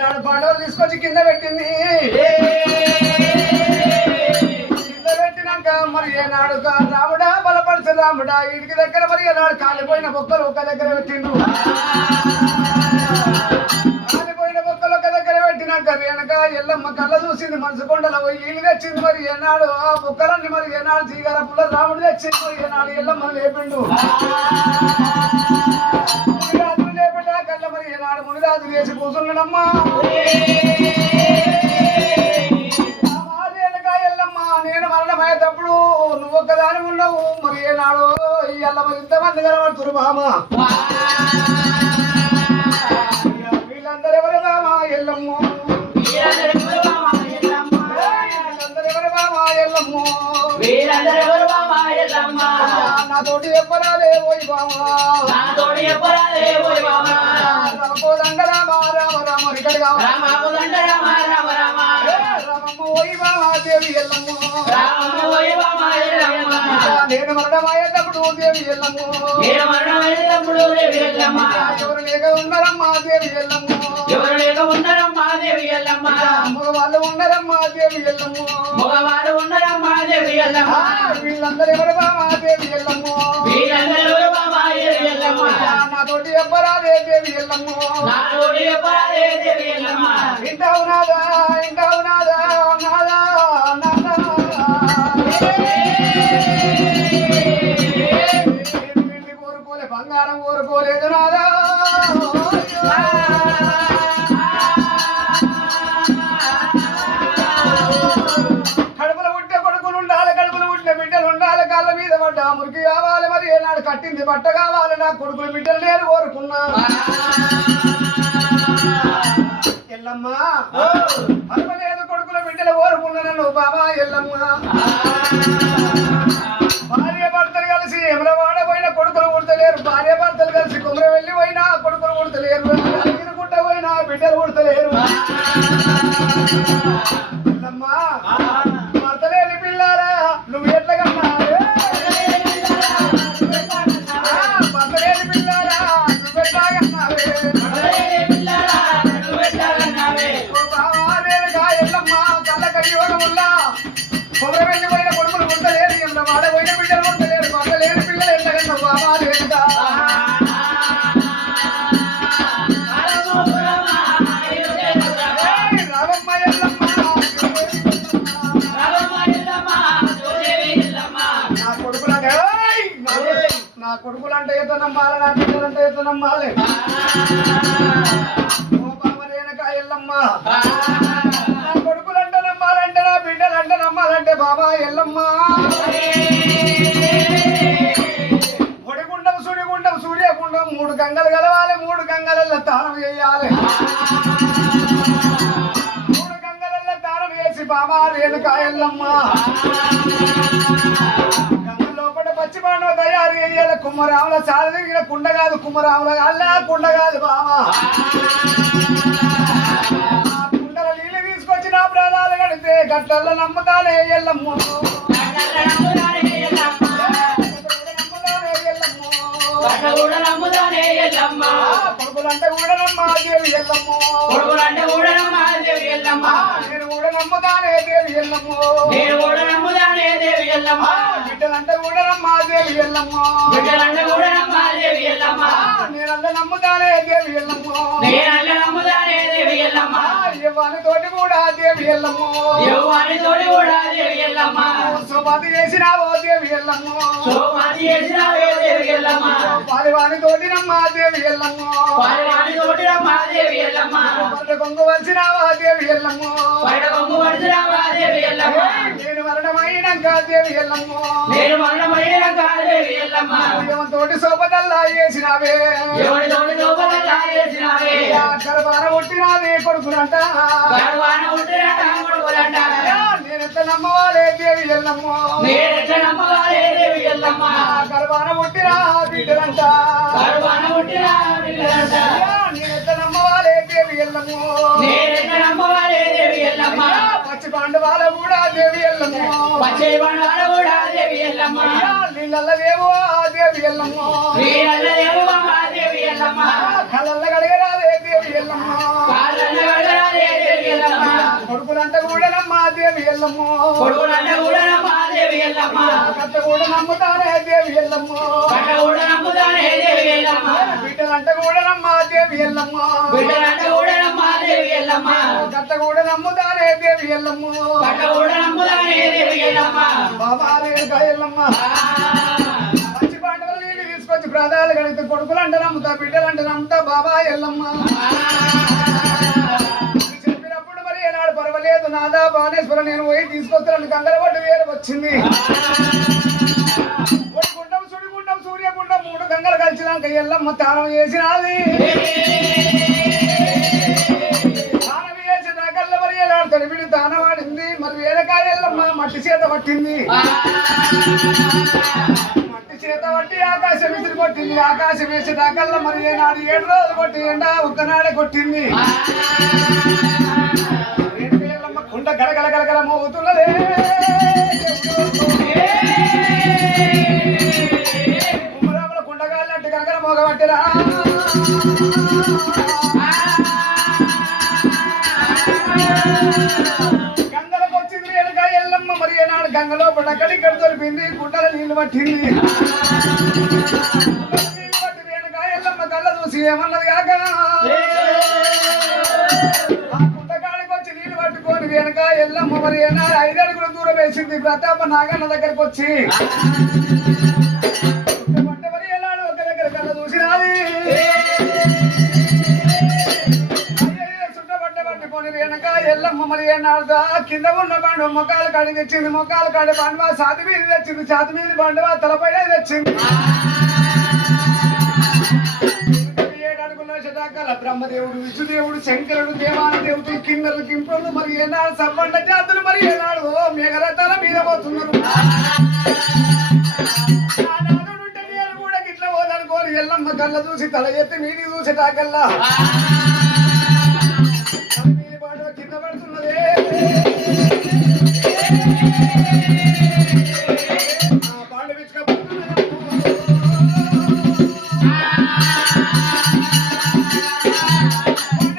నాడు పాండవులు తీసుకొచ్చి కింద పెట్టింది. కింద పెట్టినాక మరి ఏనాడు రాముడా బలపరచు రాముడా ఇంటికి దగ్గర మరి ఏనాడు కాలిపోయిన బొక్కలు ఒక దగ్గర పెట్టిండు. కాలిపోయిన బొక్కలు ఒక దగ్గర పెట్టినాక వెనక ఎల్లమ్మ కళ్ళ చూసింది. మనసు కొండలో పోయి నీళ్ళు తెచ్చింది. మరి ఏనాడు ఆ బొక్కలన్నీ మరి ఏనాడు చీగార పుల్ల రాముడు తెచ్చింది. మరి ఏనాడు ఎల్లమ్మ లేపిండు. మరి ఏనాడు మునిరాజు వేసి కూర్చున్నాడమ్మా. ఎల్లమ్మ నేను మరణమయ్యేటప్పుడు నువ్వు ఒక్కదాని ఉండవు. మరి ఏనాడు ఈ ఎల్లమ్మ ఇంతమంది కనబడుతురు బామ. వీళ్ళందరూ ఎవరు బామ ఎల్లమ్మ? వీళ్ళందరూ ఎవరు బామ ఎల్లమ్మ? నాతోటి చెప్పరాలే పోయి బామ. రామపోదండ రామ రామ రామ ఇక్కడ రామమ్మ పోయి బామ దేవి ఎల్లమ్మ. నేను మరణమయ్యేటప్పుడు దేవి ఎల్లమ్మ. ఎవరు లేక ఉన్నారమ్మా దేవి ఎల్లమ్మ. మగవాళ్ళు ఉన్నారమ్మా దేవి ఎల్లమ్మ. వీళ్ళందరూ ఎవరు బామా దేవి ఎల్లమ్మ? నాతోటి ఎవ్వరాదే దేవి ఎల్లమ్మ. ఇంటావు నాదా ఇంటావు నాదా నాదా నాదా కోరుకోలే బంగారం కోరుకోలేదు నాదా. కడుపులో పుట్టే కొడుకులు ఉండాలి, కడుపులో పుట్టిన బిడ్డలు ఉండాలి. కాళ్ళ మీద పడ్డ మురికి కావాలి. మరి ఏనాడు కట్టింది బట్ట కావాలి. నా కొడుకులు బిడ్డలు నేను కోరుకున్నా. ఎల్లమ్మ పరమలేదు కొడుకుల బిడ్డలు కోరుకున్నాను బాబా ఎల్లమ్మ. భార్య భర్తలు కలిసి ఎమలవాడ పోయిన కొడుకులు ఉడతలేరు. భార్య భర్తలు కలిసి కుమర వెళ్ళి పోయినా కొడుకులు ఉడతలేరు. గుట్ట పోయినా బిడ్డలు ఉడతలేరు. ఎల్లమ్మ భర్తలేని పిల్లారా నువ్వు ఎట్లా కన్నా? భర్తలేని పిల్లారా నువ్వు ఎట్లా కన్నావే? కొమర వెళ్ళి పోయిన కొడుకులు ఉండలేరు. ఎంత వాడబోయిన బిడ్డలు ఉండలేరు. కొట్టలేని పిల్లలు ఎంతకన్నా బాబా లేదా? రామమ్మ ఎల్లమ్మ నా కొడుకులంటే ఎట్లా నమ్మాలి? నా బిడ్డలంటే ఎట్లా నమ్మాలి? ఓ బాబా రేణుక ఎల్లమ్మ కొడుకులంటే నమ్మాలంటే నా బిడ్డలంటే నమ్మాలంటే బాబా ఎల్లమ్మ. ఒడిగుండం సుడిగుండం సూర్యగుండం 3 గంగలు కలవాలి. 3 గంగలల్లో తానం వేయాలి. 3 గంగలల్లో తానం వేసి బాబా రేణుక ఎల్లమ్మ గంగ లోపల పచ్చి పాండవ తయారు చేయాలి. కుమ్మరాముల చాలు తిరిగిన కుండ కాదు. కుమ్మరాముల అల్లా కుండ కాదు బాబా. నా ప్రాణాలు గడితే గట్ల నమ్ముతానే ఎల్లమ్మ. కొడుకులంటే కూడా నమ్మా దేవి ఎల్లమ్మ. నేను కూడా నమ్ముతానే దేవి ఎల్లమ్మ. బిడ్డలంటే కూడా నమ్మా దేవి ఎల్లమ్మ. నేనంటే నమ్ముతానే దేవి ఎల్లమ్మ. యవ్వాని తోటి కూడా దేవి ఎల్లమ్మ. సోమాది చేసినావో దేవి ఎల్లమ్మ. పాలివాని తోటి నమ్మా దేవి ఎల్లమ్మ. కొంగు వచ్చినావా దేవి ఎల్లమ్మ. నేను మరణమైనాక దేవి ఎల్లమ్మ. తోటి సోపదల్లా చేసినావే. గర్భాన పుట్టినావే కొడుకులంట. నేనెట్లా నమ్మవాలే దేవి ఎల్లమ్మ. గర్భాన పుట్టిన బిడ్డలంట. నేనెట్లా నమ్మవాలే దేవి ఎల్లమ్మ. పచ్చి పాండవాల కూడా దేవి ఎల్లమ్మ. నీళ్ళవేవో దేవి ఎల్లమ్మ. కళ్ళ గడగరాదే దేవి ఎల్లమ్మ. కొడుకులంటే కూడా నమ్మా దేవి ఎల్లమ్మో కొడుకులంటే కూడా దేవి ఎల్లమ్మ కట్ట కూడా నమ్ముతానే దేవి ఎల్లమ్మో కట్ట కూడా నమ్ముతానే దేవి ఎల్లమ్మ బిడ్డలంటే కూడా నమ్మా దేవి ఎల్లమ్మో బిడ్డలంటే కూడా దేవి ఎల్లమ్మ కట్ట కూడా నమ్ముతానే దేవి ఎల్లమ్మో కట్ట కూడా నమ్ముతానే దేవి ఎల్లమ్మ బాబా రేణుకా ఎల్లమ్మ మంచి పాటలు నీళ్ళు తీసుకొచ్చి ప్రాధాలు కడిగితే కొడుకులంటే నమ్ముతా బిడ్డలంటే నమ్ముతా బాబా ఎల్లమ్మ చెప్పినప్పుడు మరి ఏనాడు పర్వాలేదు నాదా బానేశ్వర నేను పోయి తీసుకొస్తాను గంగలపట్టు వేరు వచ్చింది గుండం సుడిగుండం సూర్యగుండం 3 గంగలు కలిసినాక ఎల్లమ్మ తానం చేసినది తానం చేసినాకల్లా మరి ఏనాడు తడిపిడి తానం ఆడింది మరి వేడకాయ ఎల్లమ్మ మట్టి చేత పట్టింది చేత పట్టి ఆకాశం విసిరి కొట్టింది ఆకాశం వేసేదాకల్లా మరి ఏనాడు 7 రోజులు కొట్టి ఎండ ఒక్కనాడే కొట్టింది కుండ గడగల గలగల మోగుతున్నదే కుమ్మరాముల కుండగాలంటే గలగల మోగబట్టిరా గంగలకు వచ్చింది వెనక ఎల్లమ్మ మరి ఏనాడు గంగలో పడకడిక్కడ దొరికింది కుండల నీళ్లు పట్టింది వెనక ఎల్లమ్మ కళ్ళ చూసి ఏమన్నది కాక ఆ కుండకాడికి వచ్చి నీళ్లు పట్టుకొని వెనక ఎల్లమ్మ మరి ఏనాడు 5 అడుగుల దూరం వేసింది ప్రతాప నాగన్న దగ్గరకు వచ్చి మరి ఏనాడు ఒక దగ్గర కళ్ళ చూసినది వెనక ఎల్లమ్మ మరి ఏనాడు కింద ఉన్న బండు మొక్కలు కాడి తెచ్చింది మొక్కలు కాడి బండవా సాతి మీద తెచ్చింది సాతి మీద బండవా తలపైన తెచ్చింది 7 అడుగుల శతాకాల బ్రహ్మదేవుడు విష్ణుదేవుడు శంకరుడు దేవాన దేవతలు కిన్నెలు కింపులు మరి ఏనాడు సబ్బండ జాతులు మరి ఏనాడు మేఘరథాల మీద పోతున్నారు కూడా గిట్ల పోదనుకోని ఎల్లమ్మ కళ్ళ చూసి తల ఎత్తి మీది చూసేటాకల్లా కింద పడుతున్నదే పాండ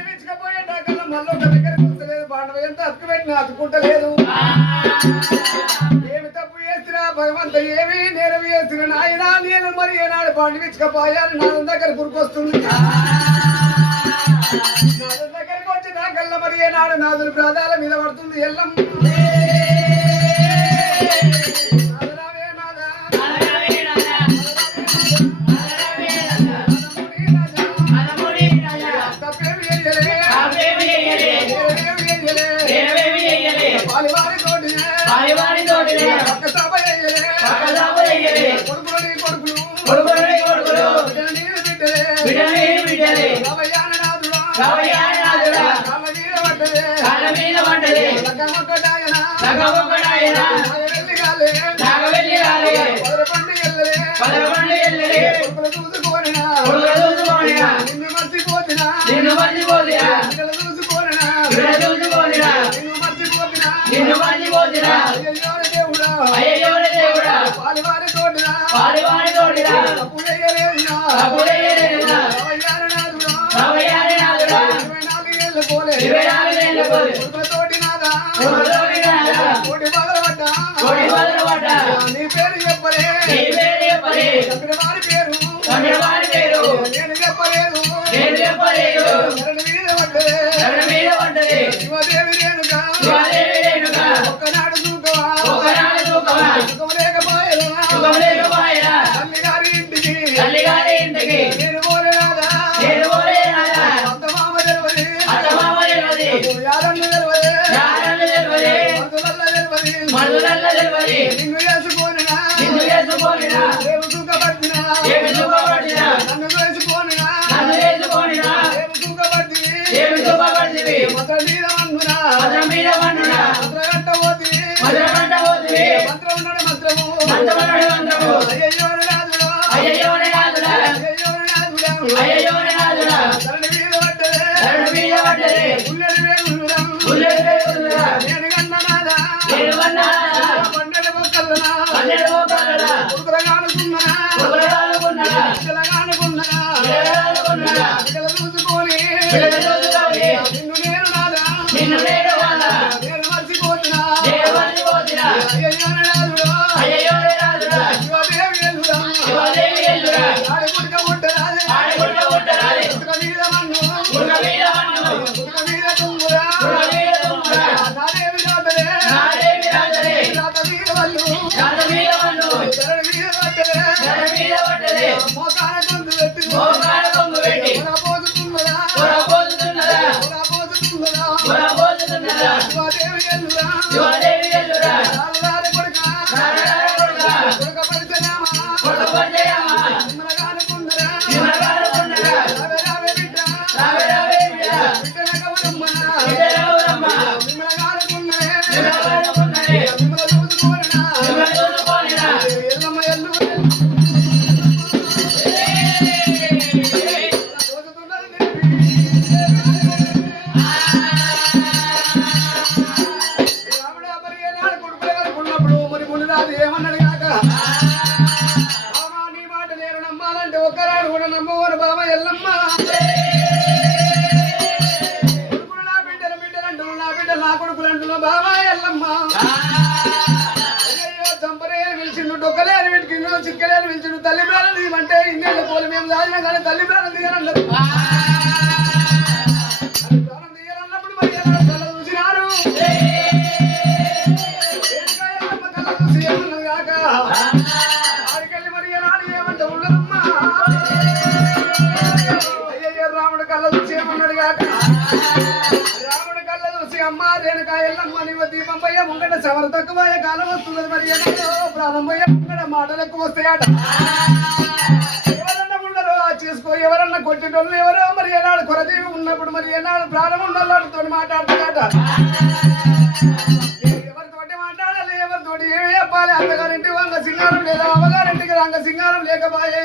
విచ్చుకపోయేటాకల్లా మళ్ళీ ఒక దగ్గర కూర్చోలేదు పాండవ ఎంత అతుకు పెట్టినా అతుకుంటలేదు ఏమి తప్పు చేసినా భగవంత ఏమి నేను చేసిన నాయన నేను మరి ఏనాడు పాండి విచ్చుకపోయాను నా దగ్గర గురికొస్తుంది దగ్గరికి వచ్చి నాకల్లా మరి ఏనాడు నాదులు ప్రాధాల మీద పడుతుంది ఎల్లం నీ పేరు చెప్పలే వారి పేరు నేను చెప్పలేదు మీద పడ్డదే శివదేవి రేణుకా ఒక్కనాడు చూకవా లేకపోయేదా తల్లిగారి ఇంటికి నేను పోలేదా అంత మామ తెలియదు యారన్న తెలియదు మధురల్ల తెలియదు నిన్ను చేసుకోనినా రేపు చూకబట్టినా నన్ను చేసుకోనినా రేపు చూకబట్టి మద్ర మీద వండునా మద్ర కట్టబోతుంది మంత్రం ఉన్నాడు మంత్రము అయ్యో రాజుడా ధరణి మీద పడ్డదే ఉల్లడి వేగురా నేను కన్ననాదా పన్నెడు మొక్కలనా ఉగ్రగానుకున్ననా చూసుకొని నిన్ను నేను నాదా పొలబోతున్నదా శివదేవి ఎల్లురా కొడపడితేనేమా నిమ్మలగాను కొండరా రావే బిడ్డ విఠలగౌరమ్మ నిమ్మలగాను కొండరే నిమ్మల చూసుకోనిరా ఎల్లమ్మ ఎల్లు ఏమన్నాడు కాక బాబా నీ మాట నేను నమ్మాలంటే ఒక్కరాడు కూడా నమ్మవరు బాబా ఎల్లమ్మ కొడుకులు నా బిడ్డలు బిడ్డలంటున్నా నా బిడ్డలు నా కొడుకులు అంటున్నా బాబా ఎల్లమ్మ అయ్యో చంపలేని పిలిచిండు డొక్కలేని పిలిచిండు చిక్కలేని పిలిచిండు తల్లి ప్రాణం తీయమంటే ఇన్నేళ్ళు పోలు మేము దాచినా కానీ తల్లి ప్రాణం తీయాలన్నారు ప్రాణం తీయాలన్నప్పుడు మరి ఎలా కళ్ళ చూసినారు ఆడికెళ్ళి మరి ఏనాడు ఏమంటే ఉండదమ్మా అయ్యయ్యో రాముడు కళ్ళ చూసి ఏమన్నాడు కాక రాముడు కళ్ళ చూసి అమ్మ రేణుకా ఎల్లమ్మ నీవు దీపంపయ్య ముంగట శవర తక్కువ కాలం వస్తున్నది మరి ఏనాడో ప్రారంభయ్య ముంగట మాటలు ఎక్కువ వస్తాయట ఎవరన్నా ఉండరు చేసుకో ఎవరన్నా కొట్టేటోళ్ళు ఎవరో మరి ఏనాడు కొరజీవి ఉన్నప్పుడు మరి ఏనాడు ప్రాణం ఉన్నోళ్ళతో మాట్లాడుతాడట ఎవరితోటి ఏమి చెప్పాలి అత్తగారింటికి వంగ సింగారం లేదా అమ్మగారింటికి రంగ సింగారం లేకపోయే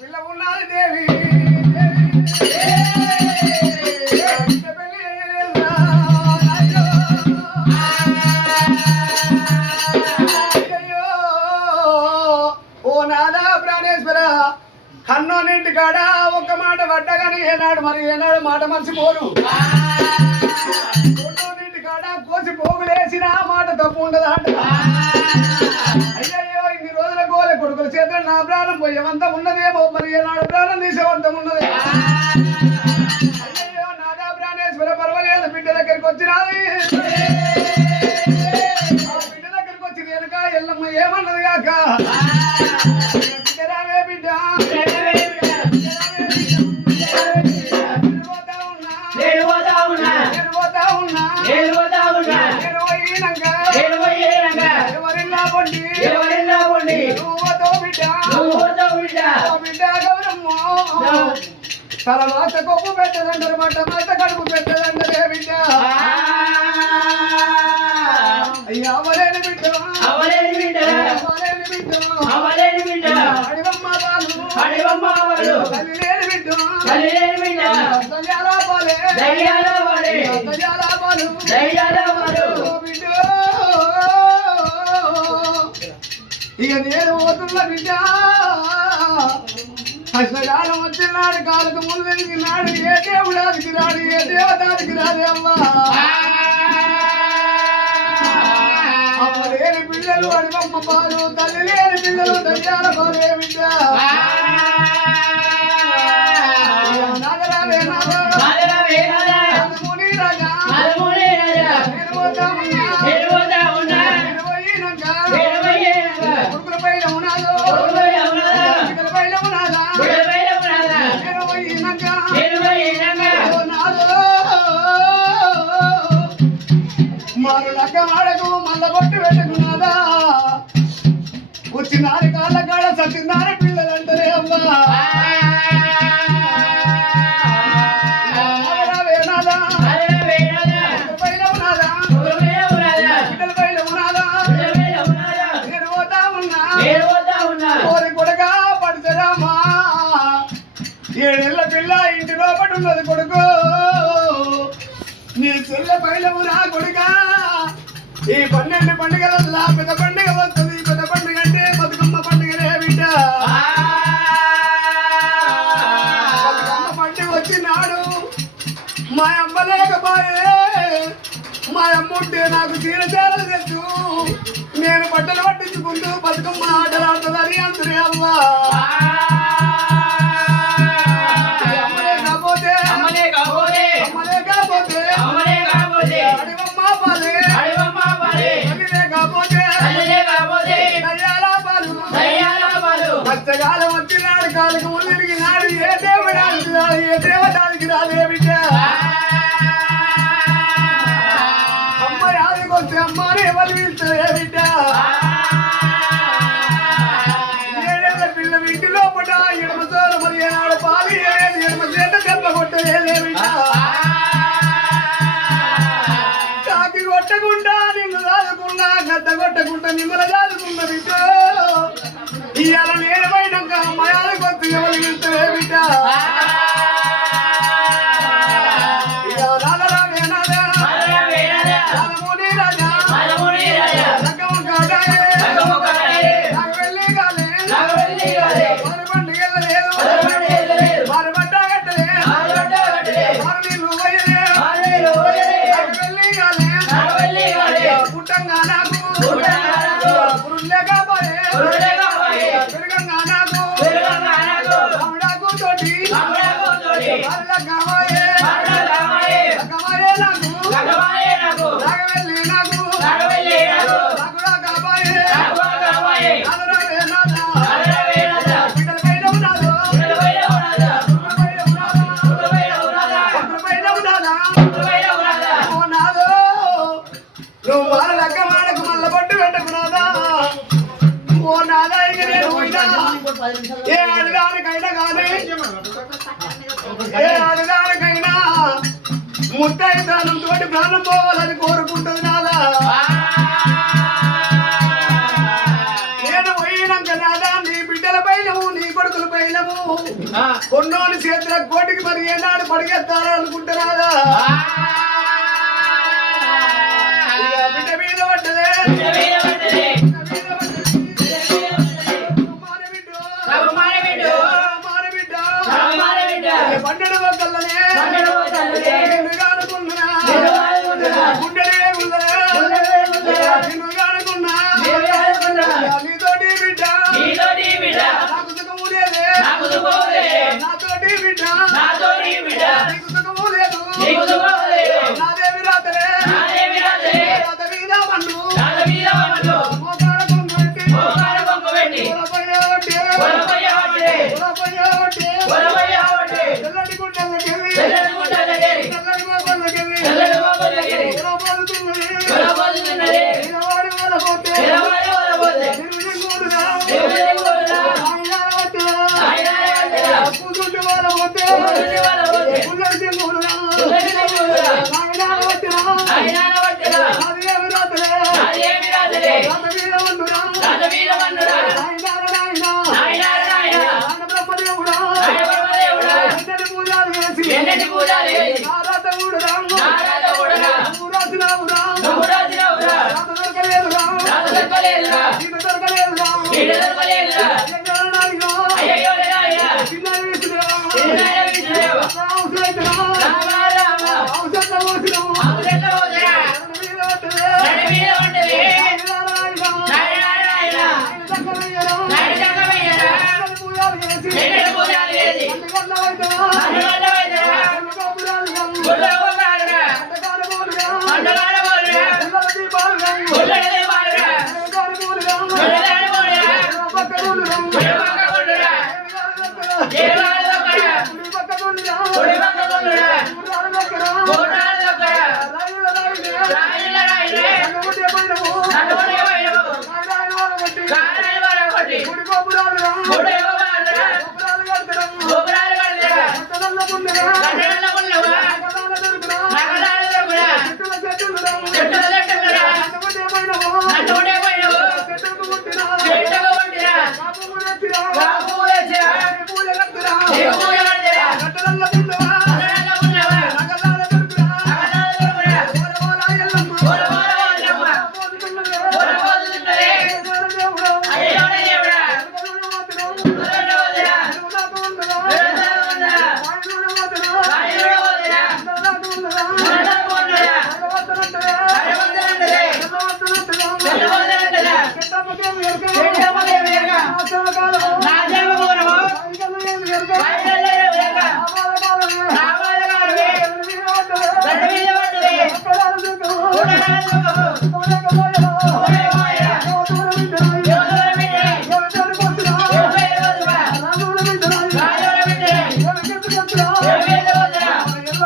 పిల్ల ఉన్నది దేవి పెళ్లి అయ్యో ఓ నాదా ప్రాణేశ్వర కన్నోనింటి కాడ ఒక్క మాట పడ్డగాని ఏనాడు మరి ఏనాడు మాట మర్చిపోరు కోసి పోగులేసిన మాట తప్పు ఉండదు అంట అయ్యయ్యో ఇన్ని రోజుల గోలే కొడుకుల చేతులు నా ప్రాణం పోయేవంత ఉన్నదేమో మరి ఏనాడు ప్రాణం తీసేవంతం ఉన్నది అయ్యయ్యో నాదా ప్రాణేశ్వర పర్వాలేదు బిడ్డ దగ్గరికి వచ్చినది ఆ బిడ్డ దగ్గరికి వచ్చి వెనుక ఎల్లమ్మ ఏమన్నది కాక రావే బిడ్డ తర్వాత కొప్పు పెట్టదంటారు మాట మాట కడుపు పెట్టదంటారే బిడ్డ అయ్యా అవలేని బిడ్డ అడివమ్మ వాళ్ళు తల్లి లేని బిడ్డ దయ్యాలా పాలే బిడ్డ ఇక నేను పోతున్నా బిడ్డ కష్టకాలం వచ్చినాడు కాలుకు ముందు తిరిగినాడు ఏ దేవుడానికి రాడు ఏ దేవతానికి రాదే అమ్మా అమ్మ లేని పిల్లలు అడివమ్మ పాలు తల్లి లేని పిల్లలు దయ్యాల పాలే బిడ్డ నాగరావే నాగముని రాజా నేను పోతా ఉన్నా కొడుకుల పైన ఉన్నాదో పిల్లల పైన ఉన్నాదా నేను పోయినాక మారు లక్క వాడకు మల్ల కొట్టు పెట్టుకున్నాదా వచ్చినారి కాళ్ళ కాడ సత్యనారి పిల్లలు అంటారే అమ్మా ఏడేళ్ల పిల్ల ఇంటి లోపల ఉన్నది కొడుకు నీ చెల్లె పైలము రా కొడుకా ఈ 12 పండుగల పెద్ద పండుగ వస్తుంది పెద్ద పండుగ అంటే బతుకమ్మ పండుగనే బిడ్డ బతుకమ్మ పండుగ వచ్చినాడు మా అమ్మ లేకపోయే మా అమ్మ ఉంటే నాకు చీరచారలు తెచ్చు నేను బట్టలు పట్టించుకుంటూ బతుకమ్మ ఆటలు ఆడుతుందని అంటున్నాయి అమ్మ కష్టకాలం వచ్చినాడు కాలుకు ముందు నాడు ఏ దేవడానికి రాదే బిడ్డ అమ్మ యాదికొస్తే అమ్మని ఎవరు పిలుస్తారే బిడ్డ ఏడేళ్ళ పిల్ల ఇంటి లోపల ఎడమ చోర మరి ఏనాడు పాలు ఏది ఎడమ చేత దెబ్బ కొట్టలేదే బిడ్డ కాకి కొట్టకుండా నిన్ను దాదుకున్నా గద్ద కొట్టకుండా నిమ్మల దాదుకున్న బిడ్డ ఇవాళ నేను పోయినాక అమ్మ యాదికొస్తే ఎవరు పిలుస్తారే బిడ్డ నువ్వు వాళ్ళ లెక్క మాడకు మళ్ళీ పట్టు పెట్టకున్నాదా ఓ నాదా ఇక నేను పోయినా ఏ ఆడదానికైనా కానీ ఏ ఆడదానికైనా ముత్తైతానం తోటి ప్రాణం పోవాలని కోరుకుంటుంది నాదా నేను పోయినాక నాదా నీ బిడ్డల పైనము నీ కొడుకుల పైనము కొన్నోని చేతుల కోటికి మరి ఏనాడు పడిగెత్తాలనుకుంటున్నాదా బిడ్డ మీద పడ్డదే పండడు వద్దలనే అనుకున్నా గుండెలే అనుకున్నా నీతోటి బిడ్డ నాకు సుఖము లేదే నాతోటి బిడ్డ నీకు సుఖము లేదు నాదేవి రాతలే రాత మీద మన్ను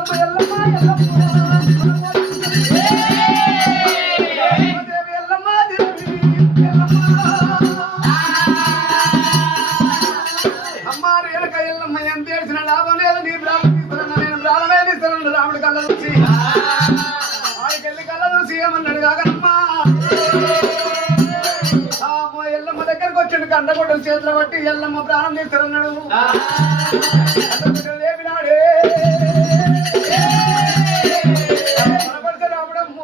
ఎల్లమ్మ అమ్మారు వెనక ఎల్లమ్మ ఎంత ఏడ్చిన లాభం లేదు నీ ప్రాణం తీస్తున్నాను నేను ప్రాణమే తీస్తున్నాను రాముడి కళ్ళ చూసి వాడికెళ్ళి కళ్ళ చూసి ఏమన్నాడు కాకమ్మా ఎల్లమ్మ దగ్గరకు వచ్చిండు కండగొడ్డలు చేతులు బట్టి ఎల్లమ్మ ప్రాణం తీస్తున్నాడు లేపినాడే రాముడమ్మ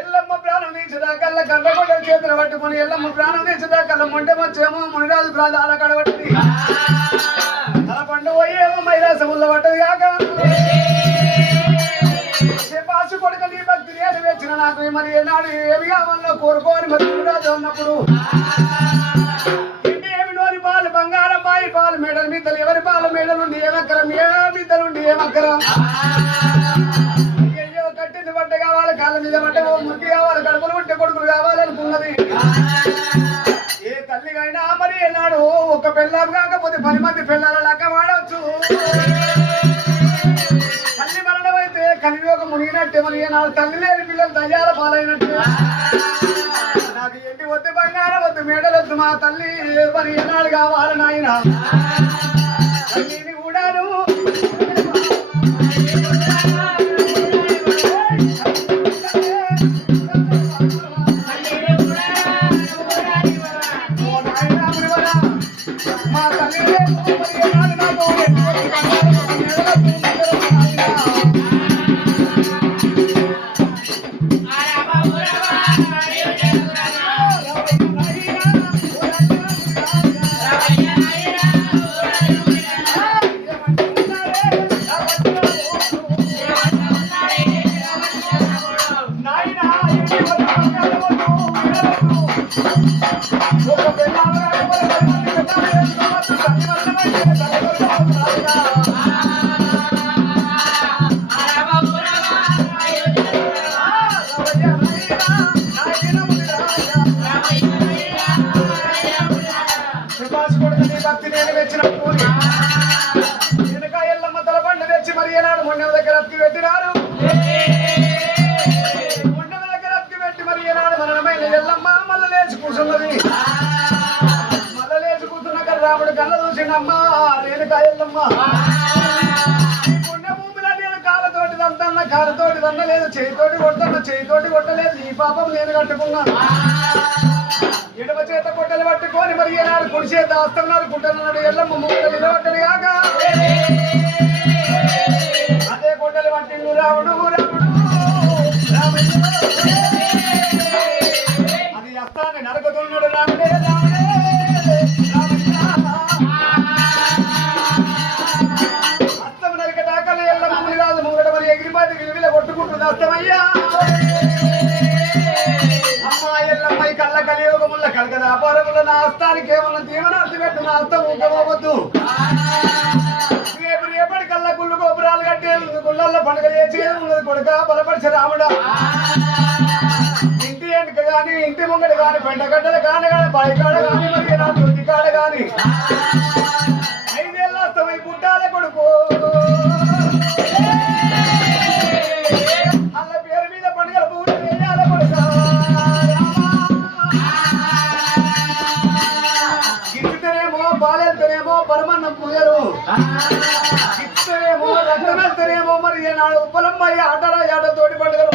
ఎల్లమ్మ ప్రాణం తీసేదాకల్లా కండగొడ్డలు చేతులు పట్టుకుని ఎల్లమ్మ ప్రాణం తీసేదాకల్లా మొండె వచ్చేమో మునిరాజు ప్రాణాల కడబట్టి తన పండు పోయేమో మైరాసముల్లో పట్టదు కాక పాసు కొడుక నీ భక్తి నేను వేచిన నాకు మరి ఏనాడు ఏమి కావాలో కోరుకోని మరి మునిరాజు అన్నప్పుడు ఇంటి ఏమి నోని పాలు బంగారం బాయి పాలు మేడలు మిద్దలు ఎవరి పాలు మేడ నుండి ఏమక్కరం ఏ మిద్ద నుండి ఏమక్కరం అయ్యో కట్టింది బట్ట కావాలి కాళ్ళ మీద బట్ట మురికి కావాలి కడుపులు ఉంటే కొడుకులు కావాలనుకున్నది ఏ తల్లిగైనా మరి ఏనాడు ఒక పెళ్ళాం కాకపోతే 10 మంది పిల్లల లెక్క వాడవచ్చు తల్లి మరణం అయితే కలియోగం మునిగినట్టే మరి ఏనాడు తల్లి లేని పిల్లలు దయ్యాల పాలైనట్టే నాకు ఎండి వద్దు బంగారం వద్దు మేడలొద్దు మా తల్లి మరి ఏనాడు కావాలి నాయన తల్లిని కూడాను మా తల్లి మరి ఏనాడు నాకు భక్తి నేను తెచ్చిన పూరి వెనక ఎల్లమ్మ తల పండు తెచ్చి మరి ఏనాడు మొండెం దగ్గర అత్తి పెట్టినారు మొండెం దగ్గర అత్తి పెట్టి మరి ఏనాడు మరణమైన ఎల్లమ్మ మళ్ళీ లేచి కూర్చున్నది మళ్ళీ లేచి కూర్చున్నాక రాముడు కళ్ళ చూసిండమ్మా రేణుకా ఎల్లమ్మ పుణ్య భూమిలో నేను కాళ్ళతోటి దంతన్న కాళ్ళతోటి దన్నలేదు చేయితోటి కొడుతున్నా చేయితోటి కొట్టలేదు ఈ పాపం నేను కట్టుకున్నాను ఎడమ చేత గుడ్డలు పట్టుకొని మరి ఏనాడు కుడి చేత వస్తున్నాడు గుడ్డలు ఎల్లమ్మ మూటలు నిలబడ్డది కాక అదే గుడ్డలు పట్టిండు రాముడు అది అస్తాన్ని నరకుతున్నాడు రాముడే అస్తం నరికటాకలే ఎల్లమ్మ మునిరాజు మూగడ మరి ఎగిరిపాటి విలువిల కొట్టుకుంటుంది అస్తమయ్యా అమ్మాయిల్లమ్మాయి కళ్ళ కలియోగముల కలగద అపారముల నా హస్తానికి ఏమన్నా దీవనార్థి పెట్టు నా హస్తం ఊకపోవద్దు రేపటి కళ్ళ గుళ్ళు గోపురాలు కట్టేది గుళ్ళల్లో పండుగ చేసేది ఉన్నది కొడుక బలపరిచే రాముడా ఇంటి వెనుక గాని ఇంటి ముంగడు గాని పెండగడ్డలు కాని బాయికాడ గాని మరి నా తొండి కాడ గాని 5 ఏళ్ళ అస్తమై పుట్టాల కొడుకు అల్ల పేరు మీద పండుగల పూజ వేయాల కొడుక గిట్టుతేనేమో పాలెళ్తేనేమో పరమన్నం పూజలు గిట్టుతేనేమో రక్తం వెళ్తేనేమో మరి ఏనాడు ఉప్పలమ్మాయి ఆటల ఆటతోటి పండుగలు